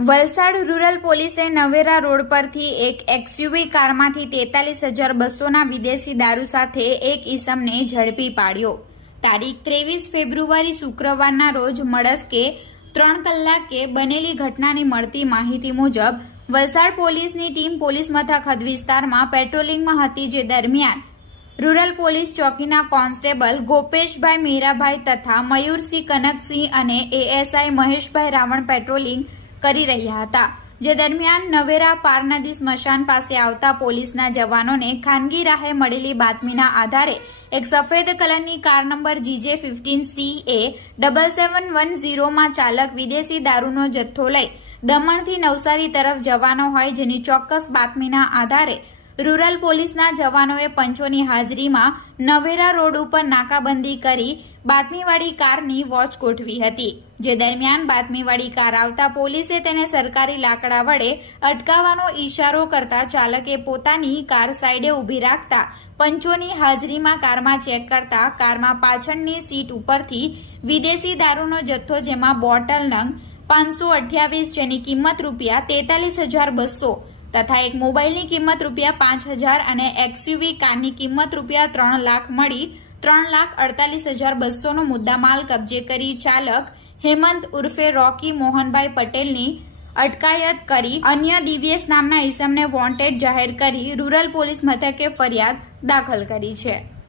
Valsad rural પોલીસે નવેરા road પરથી એક એક્સયુવી કારમાંથી તેતાલીસ હજાર બસોના વિદેશી દારૂ સાથે એક ઈસમને ઝડપી પાડ્યો. તારીખ ત્રેવીસ ફેબ્રુઆરી શુક્રવારના રોજ મળસ્કે ત્રણ કલાકે બનેલી ઘટનાની મળતી માહિતી મુજબ, વલસાડ પોલીસની ટીમ પોલીસ મથક હદ વિસ્તારમાં પેટ્રોલિંગમાં હતી જે દરમિયાન રૂરલ પોલીસ ચોકીના કોન્સ્ટેબલ ગોપેશભાઈ મીરાભાઈ તથા મયુરસિંહ કનકસિંહ અને એએસઆઈ મહેશભાઈ રાવણ પેટ્રોલિંગ કરી રહ્યા હતા. જે દરમિયાન નવેરા પારનદી સ્મશાન પાસે આવતા પોલીસના જવાનોને ખાનગી રાહે મળેલી બાતમીના આધારે એક સફેદ કલરની car number GJ fifteen C A double seven one ઝીરોમાં ચાલક વિદેશી દારૂનો જથ્થો લઈ દમણથી નવસારી તરફ જવાનો હોય જેની ચોક્કસ બાતમીના આધારે રૂરલ પોલીસના જવાનોએ પંચોની હાજરીમાં નવેરા રોડ ઉપર નાકાબંધી કરી બાતમીવાળી કારની વોચ ગોઠવી હતી. જે દરમિયાન બાતમીવાળી કાર આવતા પોલીસે તેને સરકારી લાકડા વડે અટકાવવાનો ઈશારો કરતા ચાલકે પોતાની કાર સાઈડે ઊભી રાખતા પંચોની હાજરીમાં કારમાં ચેક કરતા કારમાં પાછળની સીટ ઉપરથી વિદેશી દારૂનો જથ્થો જેમાં બોટલ નંગ, પાંચસો અઠ્યાવીસ જેની કિંમત રૂપિયા તેતાલીસ હજાર બસો તથા એક મોબાઈલની કિંમત રૂપિયા પાંચ હજાર અને એક્સયુવી કારની કિંમત રૂપિયા ત્રણ લાખ મળી. ત્રણ લાખ અડતાલીસ હજાર બસોનો મુદ્દામાલ કબજે કરી ચાલક હેમંત ઉર્ફે રોકી મોહનભાઈ પટેલની અટકાયત કરી. અન્ય દિવ્યેશ નામના ઈસમને વોન્ટેડ જાહેર કરી. રૂરલ પોલીસ મથકે ફરિયાદ દાખલ કરી છે.